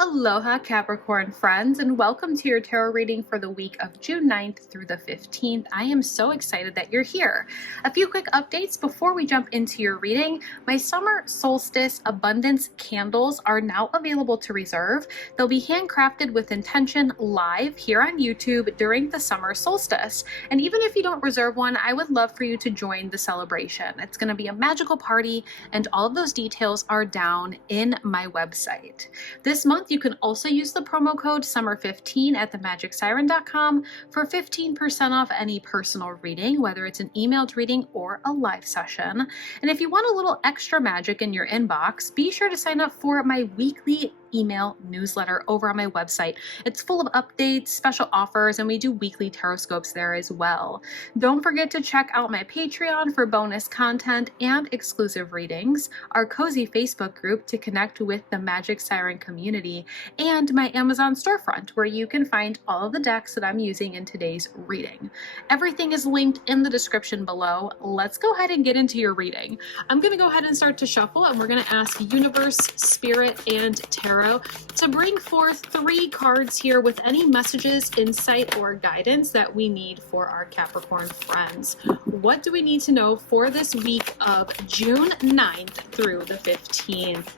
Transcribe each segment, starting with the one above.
Aloha Capricorn friends, and welcome to your tarot reading for the week of June 9th through the 15th. I am so excited that you're here. A few quick updates before we jump into your reading. My Summer Solstice Abundance candles are now available to reserve. They'll be handcrafted with intention live here on YouTube during the Summer Solstice. And even if you don't reserve one, I would love for you to join the celebration. It's going to be a magical party, and all of those details are down in my website. This month, you can also use the promo code SUMMER15 at themagicsiren.com for 15% off any personal reading, whether it's an emailed reading or a live session. And if you want a little extra magic in your inbox, be sure to sign up for my weekly email newsletter over on my website. It's full of updates, special offers, and we do weekly taroscopes there as well. Don't forget to check out my Patreon for bonus content and exclusive readings, our cozy Facebook group to connect with the Magic Siren community, and my Amazon storefront where you can find all of the decks that I'm using in today's reading. Everything is linked in the description below. Let's go ahead and get into your reading. I'm going to go ahead and start to shuffle, and we're going to ask Universe, Spirit, and Tarot to bring forth 3 cards here with any messages, insight, or guidance that we need for our Capricorn friends. What do we need to know for this week of June 9th through the 15th?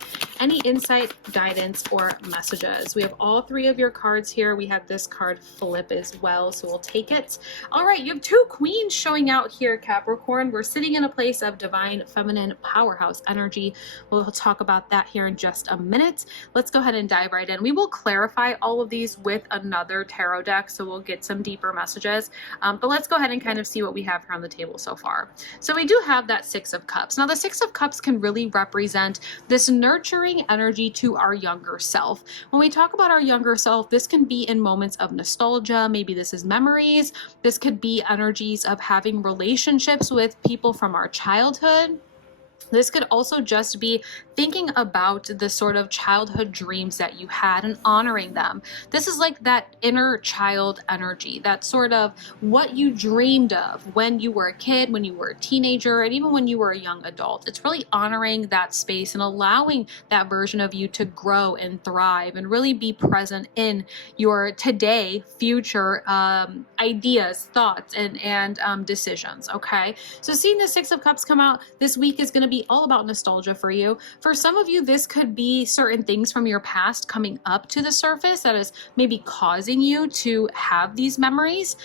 Any insight, guidance, or messages? We have all 3 of your cards here. We have this card flip as well, so we'll take it. All right, you have 2 queens showing out here, Capricorn. We're sitting in a place of divine feminine powerhouse energy. We'll talk about that here in just a minute. Let's go ahead and dive right in. We will clarify all of these with another tarot deck, so we'll get some deeper messages. But let's go ahead and kind of see what we have here on the table so far. So we do have that 6 of Cups. Now, the 6 of Cups can really represent this nurturing energy to our younger self. When we talk about our younger self, this can be in moments of nostalgia. Maybe this is memories. This could be energies of having relationships with people from our childhood. This could also just be thinking about the sort of childhood dreams that you had and honoring them. This is like that inner child energy, that sort of what you dreamed of when you were a kid, when you were a teenager, and even when you were a young adult. It's really honoring that space and allowing that version of you to grow and thrive and really be present in your today, future ideas, thoughts, and decisions, okay? So seeing the 6 of Cups come out this week is going to be all about nostalgia for you. For some of you, this could be certain things from your past coming up to the surface that is maybe causing you to have these memories.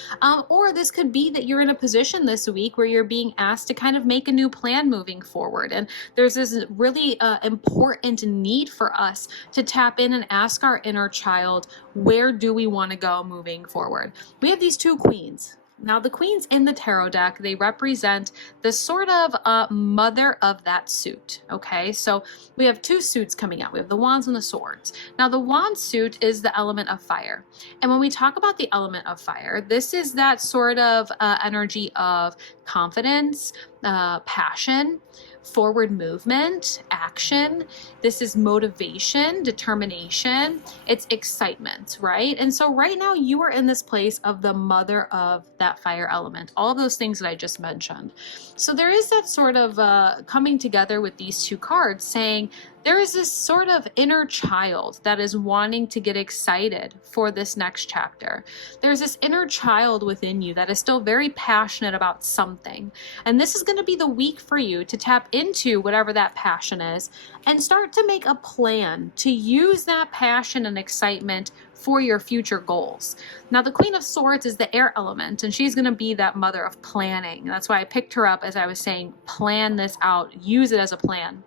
Or this could be that you're in a position this week where you're being asked to kind of make a new plan moving forward. And there's this really important need for us to tap in and ask our inner child, where do we want to go moving forward? We have these 2 queens. Now, the queens in the tarot deck, they represent the sort of mother of that suit, okay? So we have 2 suits coming out. We have the Wands and the Swords. Now, the Wand suit is the element of fire. And when we talk about the element of fire, this is that sort of energy of confidence, passion, forward movement, action. This is motivation, determination. It's excitement, right? And so right now you are in this place of the mother of that fire element, all of those things that I just mentioned. So there is that sort of coming together with these 2 cards saying, there is this sort of inner child that is wanting to get excited for this next chapter. There's this inner child within you that is still very passionate about something. And this is going to be the week for you to tap into whatever that passion is and start to make a plan to use that passion and excitement for your future goals. Now, the Queen of Swords is the air element, and she's going to be that mother of planning. That's why I picked her up, as I was saying, plan this out, use it as a plan.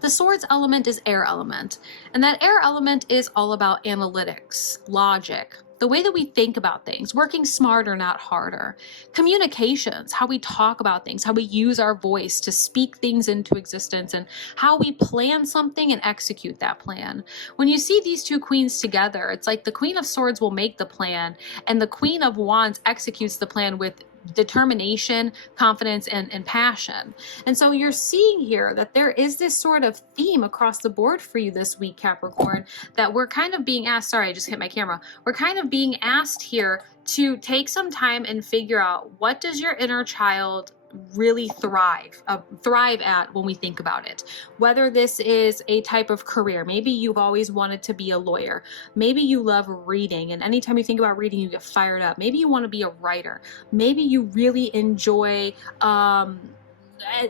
The Swords element is air element, and that air element is all about analytics, logic, the way that we think about things, working smarter, not harder, communications, how we talk about things, how we use our voice to speak things into existence, and how we plan something and execute that plan. When you see these 2 queens together, it's like the Queen of Swords will make the plan, and the Queen of Wands executes the plan with determination, confidence, and passion. And so you're seeing here that there is this sort of theme across the board for you this week, Capricorn, that we're kind of being asked, sorry, I just hit my camera. We're kind of being asked here to take some time and figure out, what does your inner child really thrive at when we think about it. Whether this is a type of career, maybe you've always wanted to be a lawyer, maybe you love reading, and anytime you think about reading you get fired up. Maybe you want to be a writer, maybe you really enjoy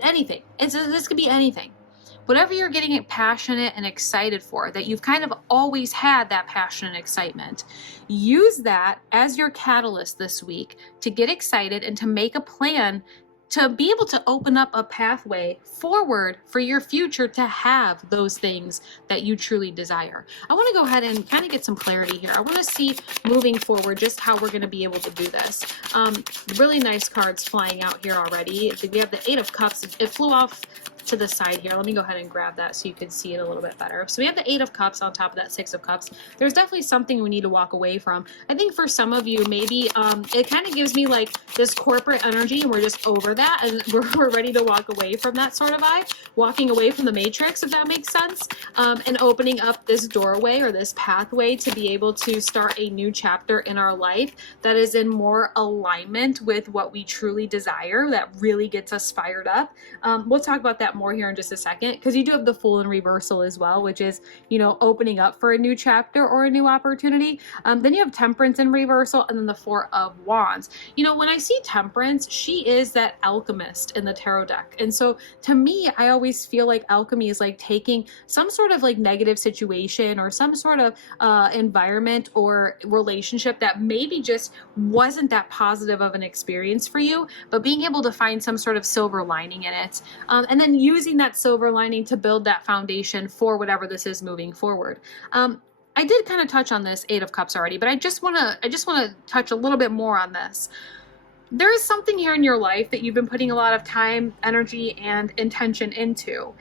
anything. This could be anything. Whatever you're getting passionate and excited for, that you've kind of always had that passion and excitement, use that as your catalyst this week to get excited and to make a plan to be able to open up a pathway forward for your future to have those things that you truly desire. I want to go ahead and kind of get some clarity here. I want to see moving forward just how we're going to be able to do this. Really nice cards flying out here already. We have the Eight of Cups. It flew off to the side here. Let me go ahead and grab that so you can see it a little bit better. So we have the Eight of Cups on top of that Six of Cups. There's definitely something we need to walk away from. I think for some of you, maybe it kind of gives me like this corporate energy and we're just over that and we're ready to walk away from that sort of vibe, walking away from the matrix, if that makes sense, and opening up this doorway or this pathway to be able to start a new chapter in our life that is in more alignment with what we truly desire, that really gets us fired up. We'll talk about that more here in just a second, because you do have the Fool in reversal as well, which is, you know, opening up for a new chapter or a new opportunity. Then you have Temperance in reversal, and then the Four of Wands. You know, when I see Temperance, she is that alchemist in the tarot deck. And so to me, I always feel like alchemy is like taking some sort of like negative situation or some sort of environment or relationship that maybe just wasn't that positive of an experience for you, but being able to find some sort of silver lining in it. And then using that silver lining to build that foundation for whatever this is moving forward. I did kind of touch on this Eight of Cups already, but I just want to touch a little bit more on this. There is something here in your life that you've been putting a lot of time, energy, and intention into.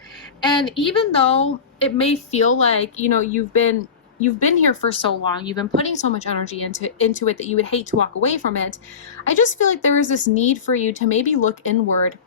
And even though it may feel like, you know, you've been here for so long, you've been putting so much energy into it that you would hate to walk away from it, I just feel like there is this need for you to maybe look inward.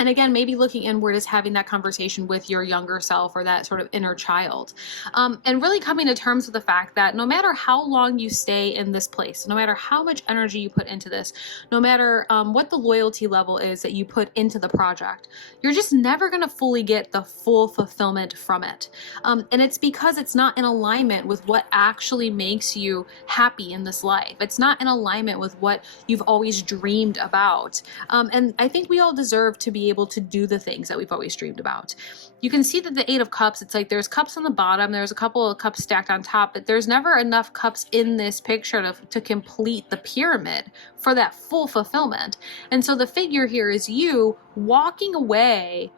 And again, maybe looking inward is having that conversation with your younger self or that sort of inner child. And really coming to terms with the fact that no matter how long you stay in this place, no matter how much energy you put into this, no matter what the loyalty level is that you put into the project, you're just never going to fully get the full fulfillment from it. And it's because it's not in alignment with what actually makes you happy in this life. It's not in alignment with what you've always dreamed about. And I think we all deserve to be able to do the things that we've always dreamed about. You can see that the Eight of Cups, it's like there's cups on the bottom, there's a couple of cups stacked on top, but there's never enough cups in this picture to complete the pyramid for that full fulfillment. And so the figure here is you walking away,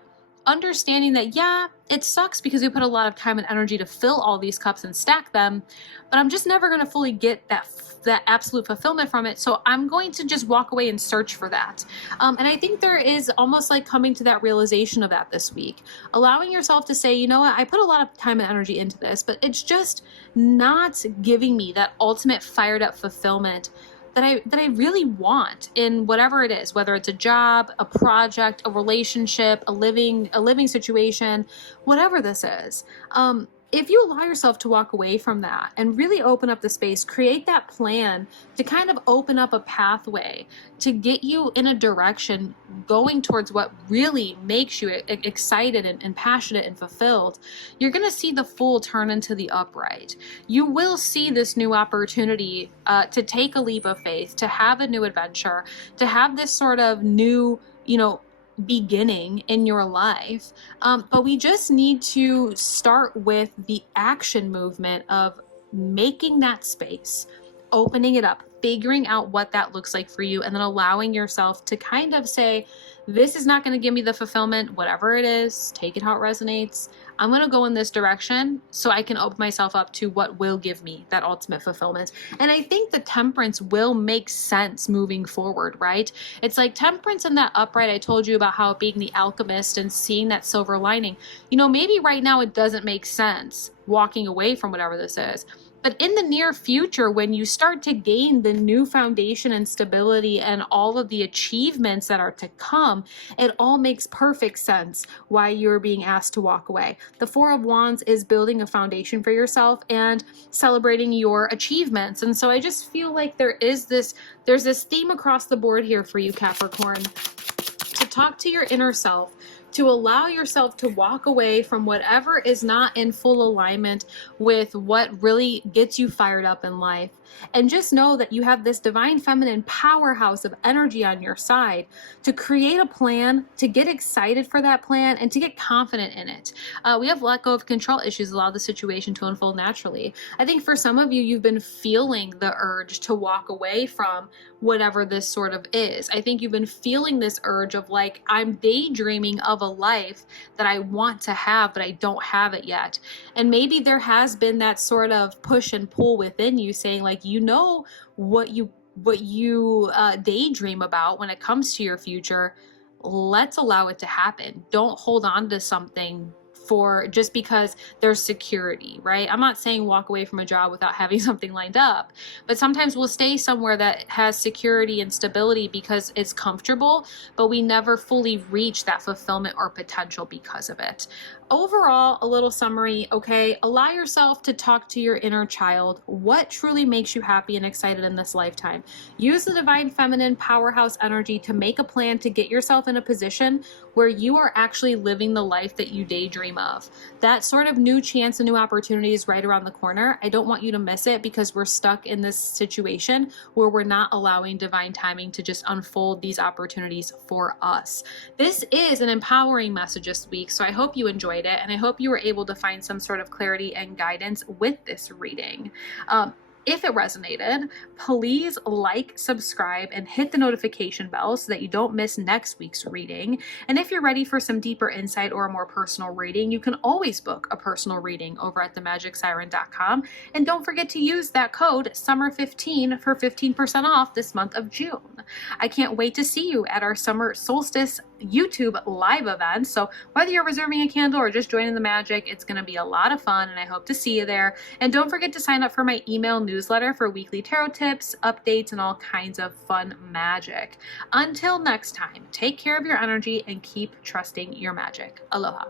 understanding that, yeah, it sucks because we put a lot of time and energy to fill all these cups and stack them, but I'm just never going to fully get that absolute fulfillment from it. So I'm going to just walk away and search for that. And I think there is almost like coming to that realization of that this week, allowing yourself to say, you know what, I put a lot of time and energy into this, but it's just not giving me that ultimate fired up fulfillment that I really want in whatever it is, whether it's a job, a project, a relationship, a living situation, whatever this is. If you allow yourself to walk away from that and really open up the space, create that plan to kind of open up a pathway to get you in a direction going towards what really makes you excited and passionate and fulfilled, you're going to see the Fool turn into the Upright. You will see this new opportunity to take a leap of faith, to have a new adventure, to have this sort of new, you know, beginning in your life. But we just need to start with the action movement of making that space, opening it up, figuring out what that looks like for you, and then allowing yourself to kind of say, this is not going to give me the fulfillment, whatever it is, take it how it resonates. I'm going to go in this direction so I can open myself up to what will give me that ultimate fulfillment. And I think the Temperance will make sense moving forward, right? It's like Temperance and that Upright, I told you about how being the alchemist and seeing that silver lining, you know, maybe right now it doesn't make sense walking away from whatever this is. But in the near future, when you start to gain the new foundation and stability and all of the achievements that are to come, it all makes perfect sense why you're being asked to walk away. The Four of Wands is building a foundation for yourself and celebrating your achievements. And so I just feel like there's this theme across the board here for you, Capricorn, talk to your inner self, to allow yourself to walk away from whatever is not in full alignment with what really gets you fired up in life. And just know that you have this divine feminine powerhouse of energy on your side to create a plan, to get excited for that plan, and to get confident in it. We have let go of control issues, allow the situation to unfold naturally. I think for some of you, you've been feeling the urge to walk away from whatever this sort of is. I think you've been feeling this urge of like, I'm daydreaming of a life that I want to have, but I don't have it yet. And maybe there has been that sort of push and pull within you saying like, you know, what you daydream about when it comes to your future. Let's allow it to happen. Don't hold on to something for just because there's security, right? I'm not saying walk away from a job without having something lined up, but sometimes we'll stay somewhere that has security and stability because it's comfortable, but we never fully reach that fulfillment or potential because of it. Overall, a little summary, okay? Allow yourself to talk to your inner child. What truly makes you happy and excited in this lifetime? Use the divine feminine powerhouse energy to make a plan to get yourself in a position where you are actually living the life that you daydream of. That sort of new chance and new opportunity is right around the corner. I don't want you to miss it because we're stuck in this situation where we're not allowing divine timing to just unfold these opportunities for us. This is an empowering message this week, so I hope you enjoyed it, and I hope you were able to find some sort of clarity and guidance with this reading. If it resonated, please like, subscribe, and hit the notification bell so that you don't miss next week's reading. And if you're ready for some deeper insight or a more personal reading, you can always book a personal reading over at themagicsiren.com. And don't forget to use that code SUMMER15 for 15% off this month of June. I can't wait to see you at our Summer Solstice YouTube live event. So whether you're reserving a candle or just joining the magic, it's going to be a lot of fun, and I hope to see you there. And don't forget to sign up for my email newsletter for weekly tarot tips, updates, and all kinds of fun magic. Until next time, take care of your energy and keep trusting your magic. Aloha.